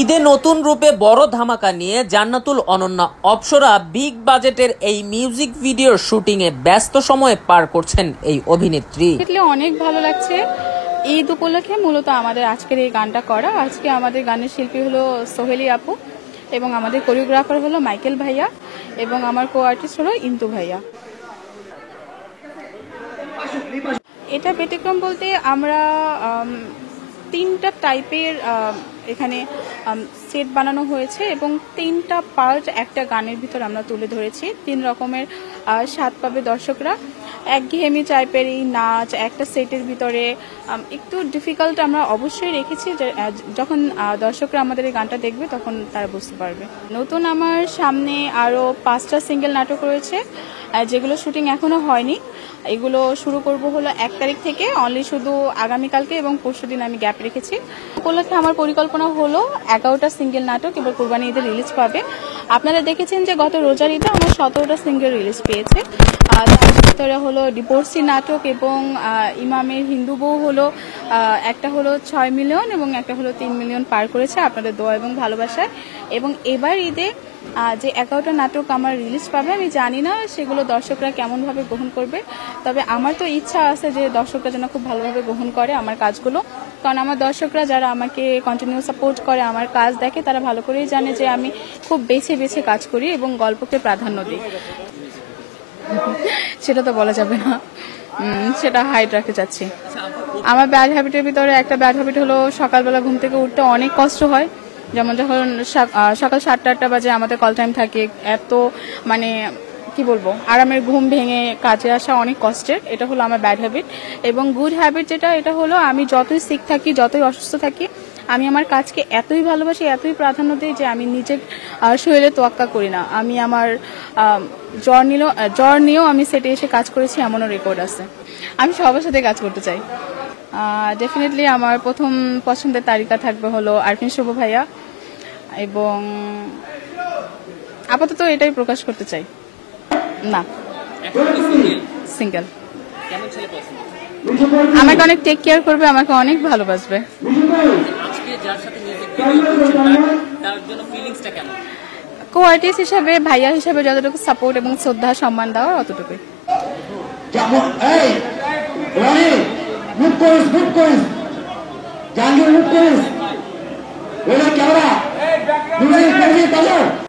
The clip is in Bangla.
ঈদে নতুন রূপে বড় ধামাকা নিয়ে জান্নাতুল অনন্যা অপ্সরা বিগ বাজেটের এই মিউজিক ভিডিওর শুটিং এ ব্যস্ত সময়ে পার করছেন এই অভিনেত্রী। অনেক ভালো লাগছে। ঈদ উপলক্ষে মূলত আমাদের আজকের এই গানটা করা। আজকে আমাদের গানের শিল্পী হলো সোহেলি আপু এবং আমাদের কোরিওগ্রাফার হলো মাইকেল ভাইয়া এবং আমার কো আর্টিস্ট হলো ইন্তু ভাইয়া। এটা ব্যতিক্রম বলতে আমরা তিনটা টাইপের এখানে সেট বানানো হয়েছে এবং তিনটা পার্ট একটা গানের ভিতর আমরা তুলে ধরেছি। 3 রকমের স্বাদ পাবে দর্শকরা। একঘেয়েমি টাইপের এই নাচ একটা সেটের ভিতরে একটু ডিফিকাল্ট আমরা অবশ্যই রেখেছি, যখন দর্শকরা আমাদের এই গানটা দেখবে তখন তারা বুঝতে পারবে। নতুন আমার সামনে আরও 5টা সিঙ্গেল নাটক রয়েছে যেগুলো শুটিং এখনো হয়নি। এগুলো শুরু করব হলো 1 তারিখ থেকে, অনলি শুধু আগামীকালকে এবং পরশুদিন আমি গ্যাপ রেখেছি। উপলক্ষে আমার পরিকল্পনা হলো 11টা সিঙ্গেল নাটক এবার কোরবানি ঈদে রিলিজ পাবে। আপনারা দেখেছেন যে গত রোজার ঈদে আমার 17টা সিঙ্গেল রিলিজ পেয়েছে। তার ভিতরে হলো ডিভোর্সি নাটক এবং ইমামের হিন্দু বউ হলো একটা হলো 6 মিলিয়ন এবং একটা হলো 3 মিলিয়ন পার করেছে আপনাদের দোয়া এবং ভালোবাসায়। এবং এবার ঈদে যে 11টা নাটক আমার রিলিজ পাবে, আমি জানি না সেগুলো দর্শকরা কেমনভাবে গ্রহণ করবে, তবে আমার তো ইচ্ছা আছে যে দর্শকরা যেন খুব ভালোভাবে গ্রহণ করে আমার কাজগুলো। কারণ আমার দর্শকরা যারা আমাকে কন্টিনিউ সাপোর্ট করে, আমার কাজ দেখে, তারা ভালো করেই জানে যে আমি খুব বেছে বেছে কাজ করি এবং গল্পকে প্রাধান্য দিই। সেটা তো বলা যাবে না, সেটা হাইড রাখতে চাচ্ছি। আমার ব্যাড হ্যাবিটের ভিতরে একটা ব্যাড হ্যাবিট হলো সকালবেলা ঘুম থেকে উঠতে অনেক কষ্ট হয়। যেমন যখন সকাল 7টা-8টা বাজে আমাদের কল টাইম থাকে, এত মানে কি বলবো, আরামের ঘুম ভেঙে কাজে আসা অনেক কষ্টের। এটা হলো আমার ব্যাড হ্যাবিট। এবং গুড হ্যাবিট যেটা, এটা হলো আমি যতই সিক থাকি, যতই অসুস্থ থাকি, আমি আমার কাজকে এতই ভালোবাসি, এতই প্রাধান্য দিই যে আমি নিজের শরীরে তোয়াক্কা করি না। আমি আমার জ্বর নিয়েও আমি সেটে এসে কাজ করেছি, এমনও রেকর্ড আছে। আমি সবার সাথে কাজ করতে চাই। ডেফিনেটলি আমার প্রথম পছন্দের তালিকা থাকবে হলো আরফিন শুভ ভাইয়া, এবং আপাতত এটাই প্রকাশ করতে চাই। না, সিঙ্গেল। আমাকে অনেক টেক কেয়ার করবে, আমাকে অনেক ভালোবাসবে। কো আর্টিস্ট হিসাবে, ভাইয়া হিসাবে যতটুকু সাপোর্ট এবং শ্রদ্ধা সম্মান দেওয়ার অতটুকুই। জাহাঙ্গীর মুখ করিস, ক্যামেরা